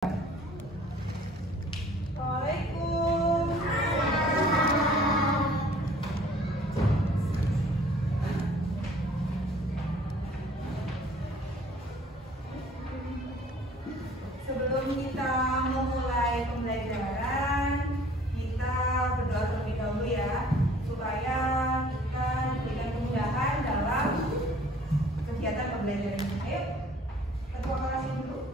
Sebelum kita memulai pembelajaran, kita berdoa terlebih dahulu ya, supaya kita diberikan kemudahan dalam kegiatan pembelajaran ini. Ayo, ketua kelas dulu.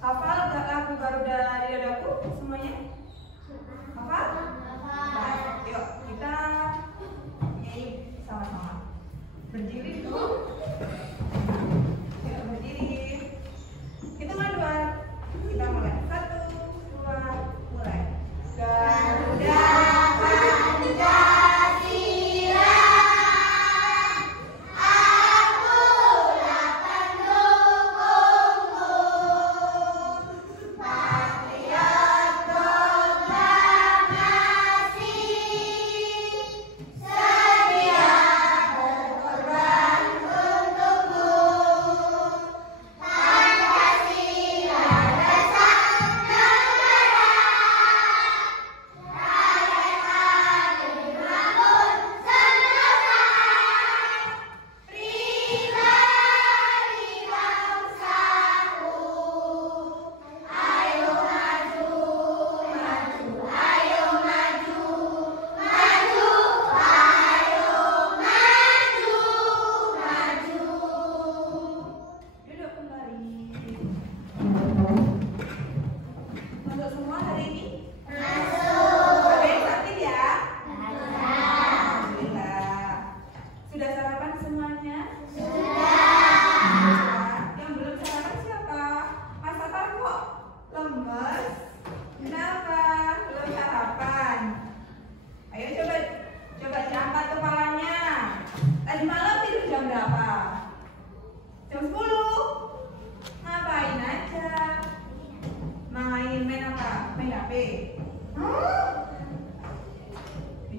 Hafal gak lagu Garuda di Dadaku semuanya? Hafal? Nah, yuk kita nyanyi sama-sama. Berdiri dulu. Yuk berdiri. Hitungan 2. Kita mulai. 1, 2, mulai. Garuda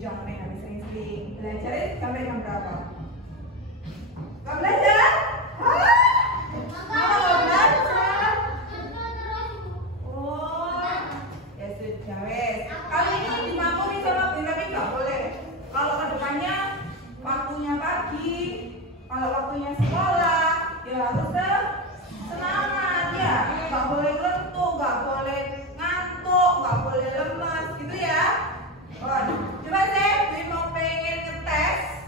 jangan main habis sering-sering. Belajar sampai jam berapa? Gak belajar? Hah? Mama gak belajar? Oh, ya sudah wes. Kali ini dimakmumi sama Bu, tapi gak boleh. Kalau kedepannya waktunya pagi, kalau waktunya sekolah, ya harus semangat ya. Gak boleh ngantuk, gak boleh ngantuk, gak boleh lemas, gitu ya. Oh, coba deh, Win mau pengen ngetes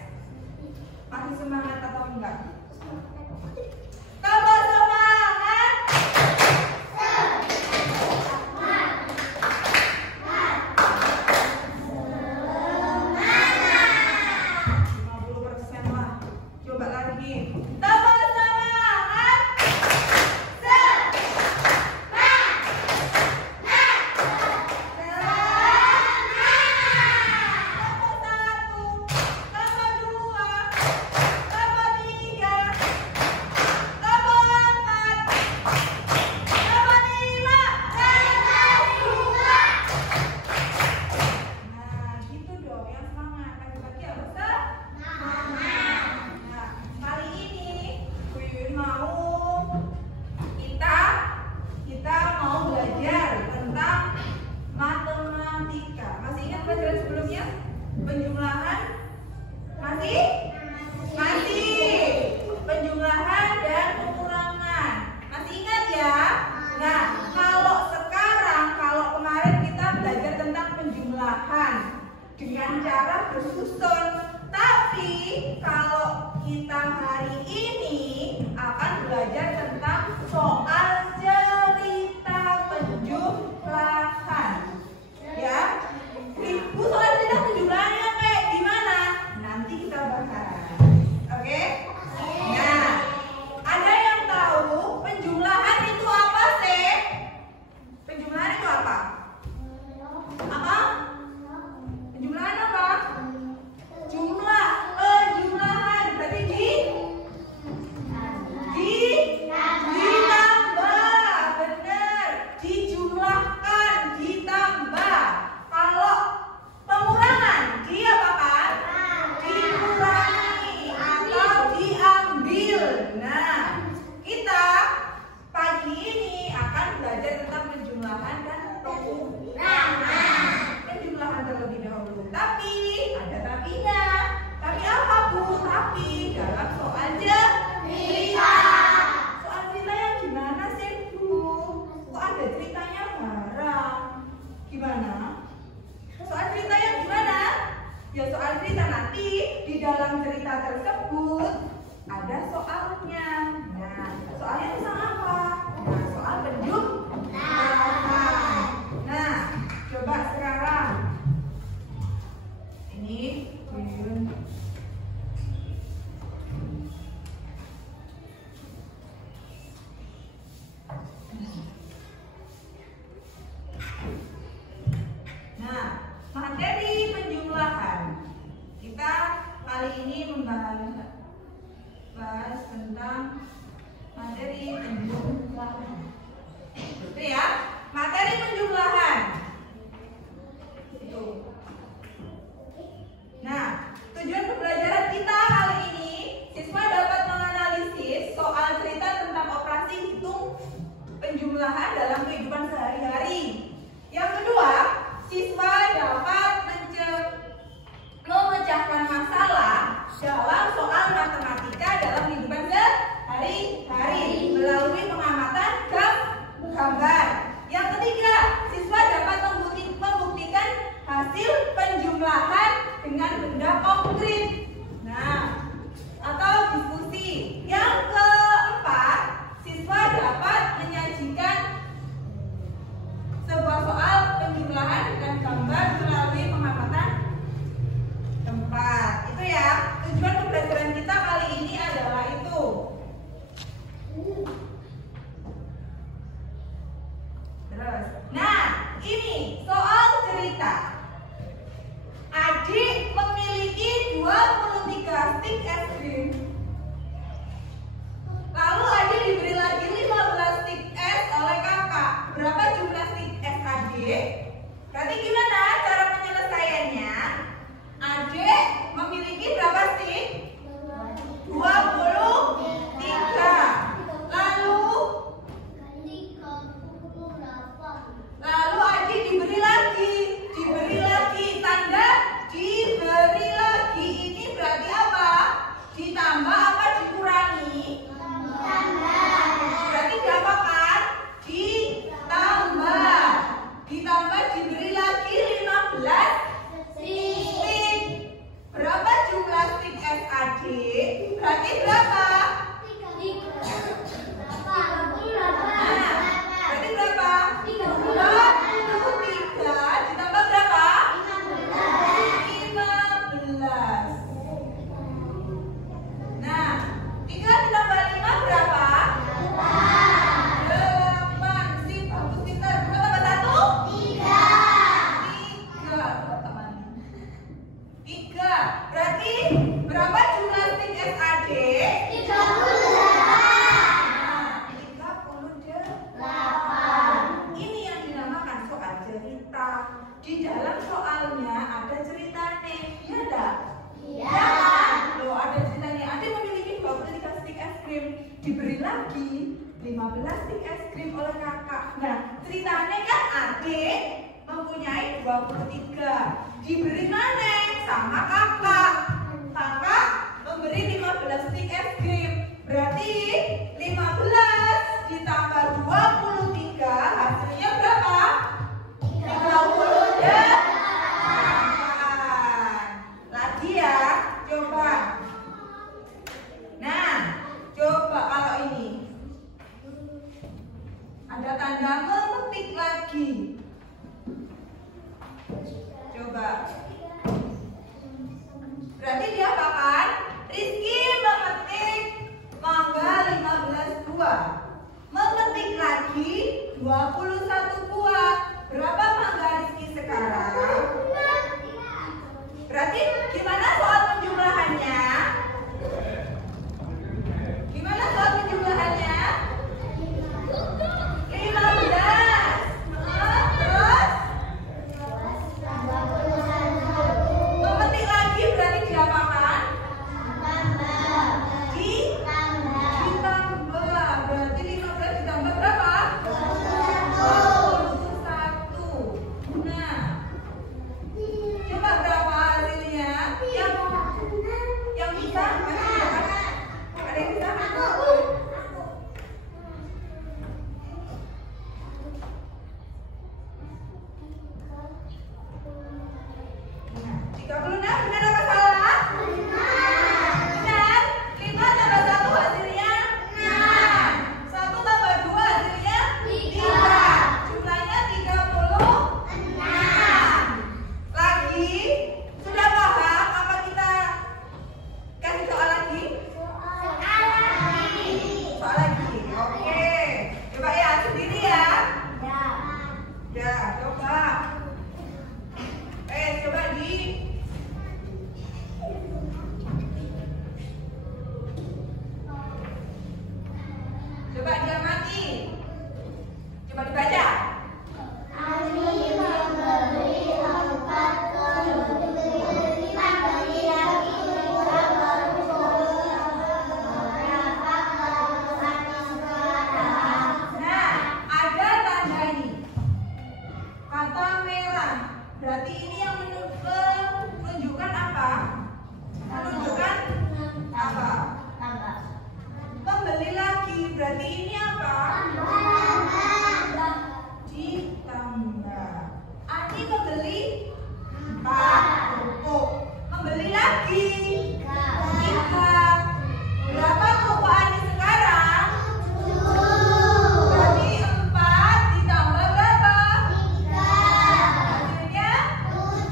Nah, ini soal cerita. Adik memiliki 23 stik es krim. Lalu adik diberi lagi 15 stik es oleh kakak. Berapa jumlah stik es adik? Berarti gimana cara penyelesaiannya? Adik memiliki berapa stik? 23. Lalu adik diberi lagi tanda diberi lagi. Ini berarti apa? Ditambah apa dikurangi? Berarti berapa kan? Ditambah diberi lagi 15 stik. Berapa jumlah stik es adik? Berarti berapa? Berarti berapa? 23 ditambah berapa? 15. Nah, 3 ditambah 5 berapa? 8. Sip, bagus pintar. 2 tambah 1? 3. Berarti berapa jumlah stik es adik? 38. Ini yang dinamakan soal cerita. Di dalam soalnya ada ceritanya, ya enggak? Iya. Loh, ada ceritanya. Adik memiliki 23 stik es krim. Diberi lagi 15 stik es krim oleh kakak. Nah, ceritanya kan adik mempunyai 23. Diberi mana? Sama kakak. Kakak memberi 15 stik es krim. Berarti 15 ditambah 23 hasilnya berapa? 38. Lagi ya, coba. Nah, coba kalau ini ada tanda memetik lagi. Coba. Berarti dia apa kan? Rizky memetik mangga 15 buah. Memetik lagi 21 buah. Berapa mangga Rizky sekarang? Berarti gimana soal penjumlahannya? Gimana soal penjumlahannya? 15. Terus memetik lagi berarti diapakan? Ditambah. Berarti 15 ditambah berapa? 21. Nah, coba berapa hasilnya? Yang bisa? Ada yang bisa? Nah, 36 benar apa salah? Benar. 5 tambah 1 hasilnya 6. 1 tambah 2 hasilnya 3. Jumlahnya 36. Lagi? Sudah paham apa kita kasih soal lagi? Soal lagi. Oke. Coba ya sendiri ya. Ya, coba. Coba coba diamati. Coba dibaca. Nah, ada tanda ini. Kata merah. Berarti ini yang menunjukkan apa? Menunjukkan apa? Membeli lagi. Berarti ini apa? Ditambah. Ani membeli 4. Oh, membeli lagi 3. Berapa kok Ani sekarang? Berarti 4 ditambah berapa? Hasilnya 7.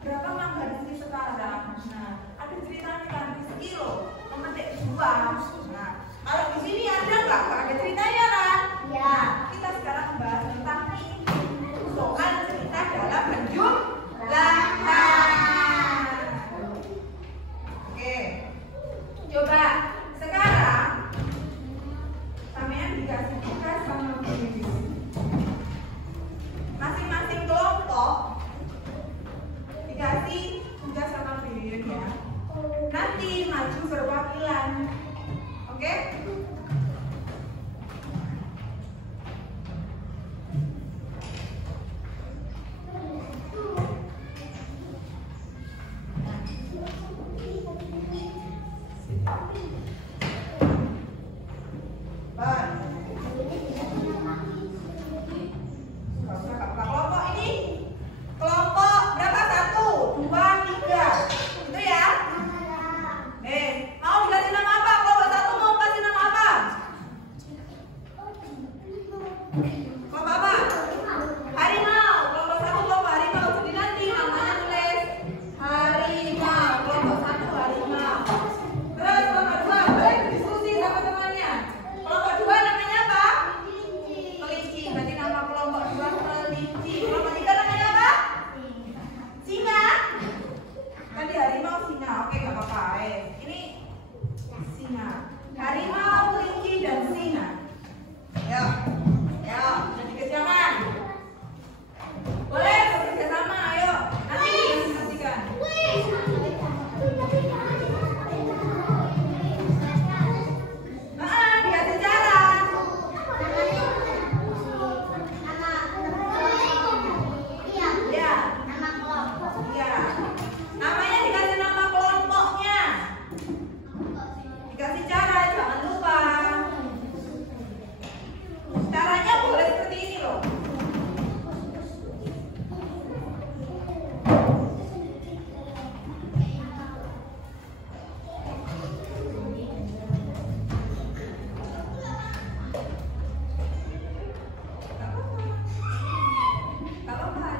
berapa mangga Rizky sekarang? Nah, ada ceritanya kan Rizky loh, memetik buah. Nah, kalau di sini ada nggak? Ada ceritanya kan? Ya. Kita sekarang membahas tentang soal cerita dalam penjumlahan. Oke, coba sekarang sampean dikasih tugas sama guru. Masing-masing kelompok dikasih tugas sama guru ya. Nanti maju perwakilan. Oke? Kelompok ini kelompok berapa? 1, 2, 3 itu ya. Mau dikasih nama apa? Kelompok 1 mau kasih nama apa? Kelompok apa? Harimau. Kelompok 1 kelompok harimau. Jadi nanti namanya tulis harimau. Kelompok 1 harimau. Terus kelompok 2 boleh diskusi sama temannya. Kelompok 2 namanya apa? Kelinci. Berarti nama kelompok 2 kelinci. Kelompok 3 namanya apa? Singa. Tadi harimau singa. Oke, nggak apa-apa. Ini singa. Harimau, kelinci, dan singa. Ayo, ayo, jadi kerjakan. Boleh bekerja sama, ayo. Nanti diinformasikan. Dikasih jalan. Ya. Iya. Namanya dikasih nama kelompoknya. Dikasih cara, jangan lupa. Caranya boleh seperti ini loh. Gak apa-apa.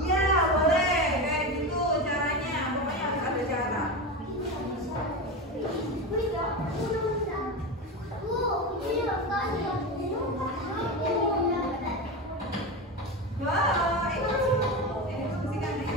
Iya, boleh. Kayak gitu caranya. Pokoknya harus ada cara. Wah, ini fungsikan nih.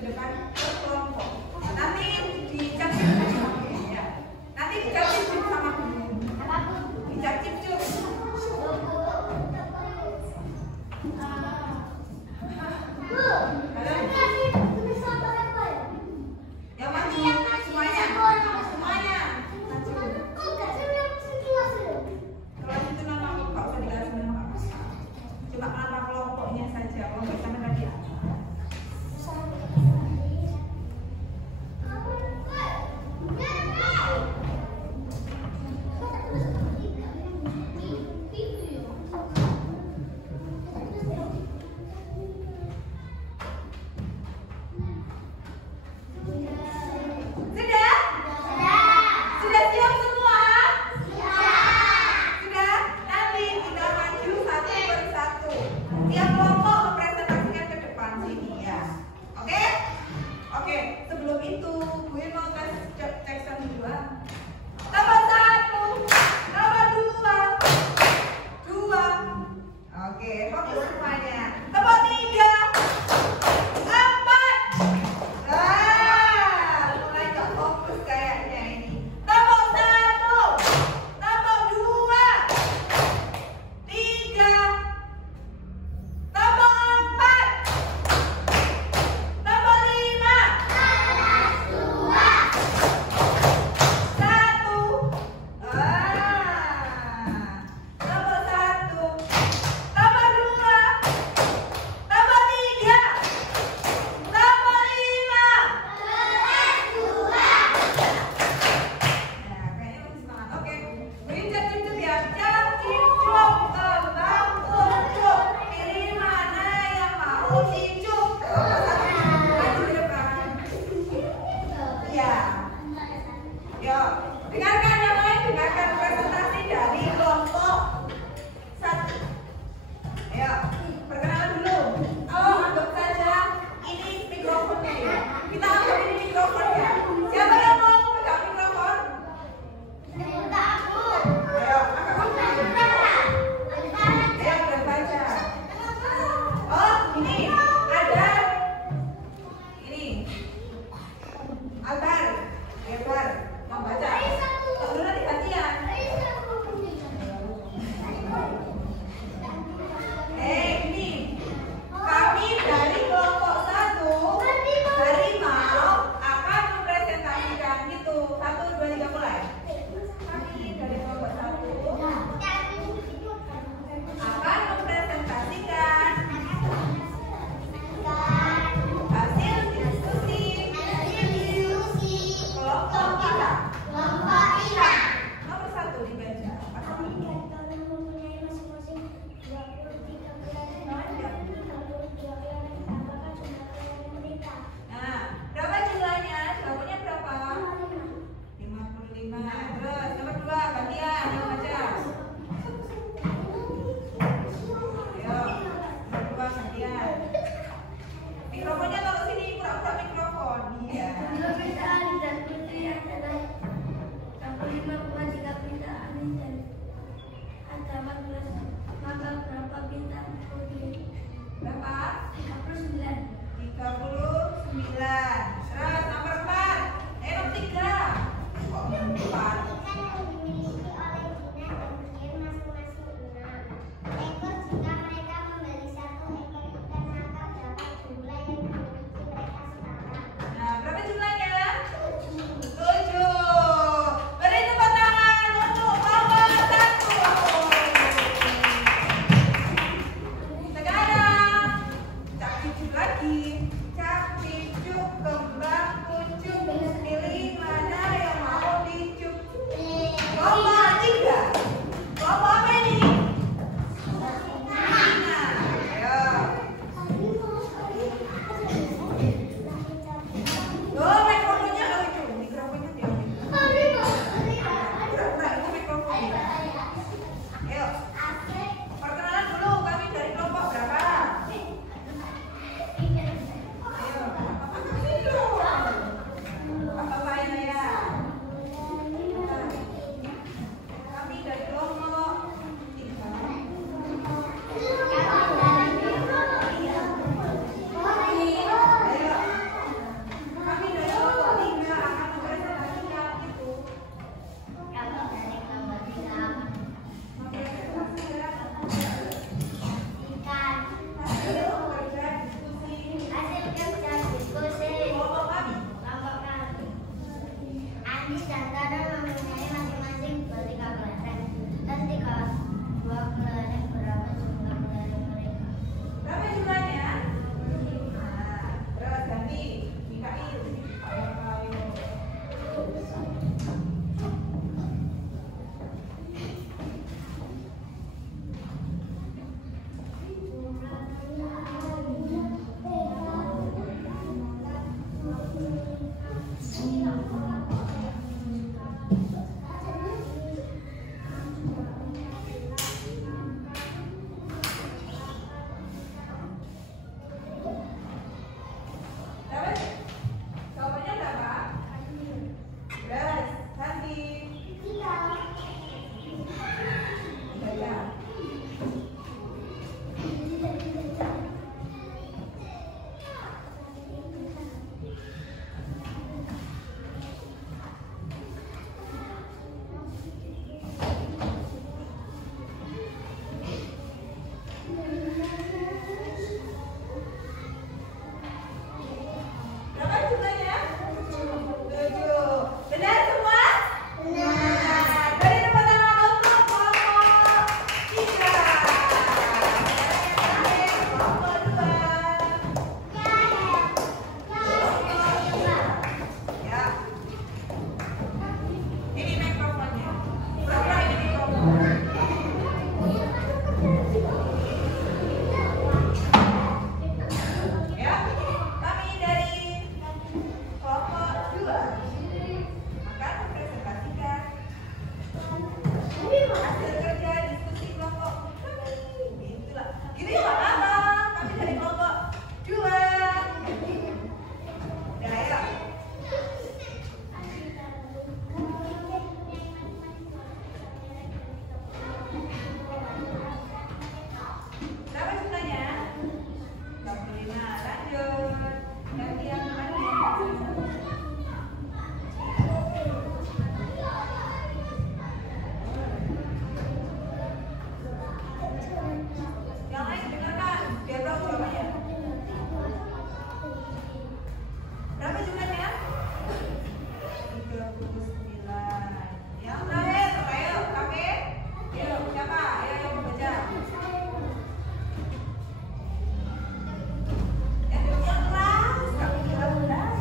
ke depan ke kelompok. Nanti dicap-cip ya. Nanti dicap-cip sama guru. Dicap-cip. Yang lain dengarkan, biar tahu jawabannya. Berapa jumlahnya? 39. Yang terakhir, ayo, kakek. Ayo, siapa? Ayo yang mau baca. Yang keras, kami bilang keras.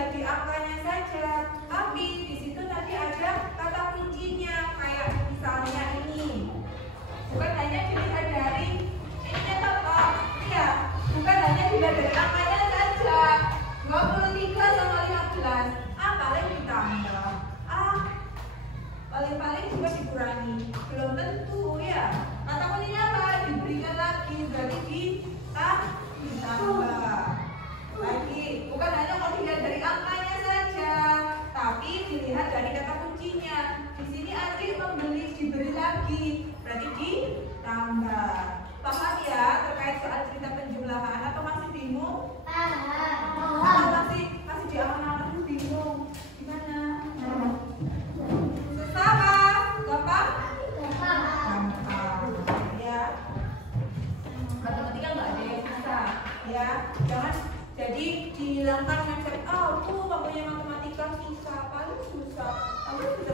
dilihat di angkanya saja, tapi di situ tadi ada kata kuncinya kayak misalnya ini. Bukan hanya dilihat dari ini toh, ya, bukan hanya dilihat dari angkanya saja. 23 sama 15, paling ditambah, paling juga dikurangi, belum tentu ya. Kata kuncinya apa? Diberikan lagi, berarti ditambah lagi. Bukan hanya kalau dilihat dari angkanya saja, tapi dilihat dari kata kuncinya. Di sini adik membeli, diberi lagi, berarti ditambah. Paham ya terkait soal cerita penjumlahan atau masih bingung? Masih di awal-awal bingung. Gimana? Susah kah? Gampang? Gampang. Ya. Matematika nggak ada yang susah. Ya, jangan jadi dihilangkan mindset. Aku waktunya matematika susah, paling susah. Kamu bisa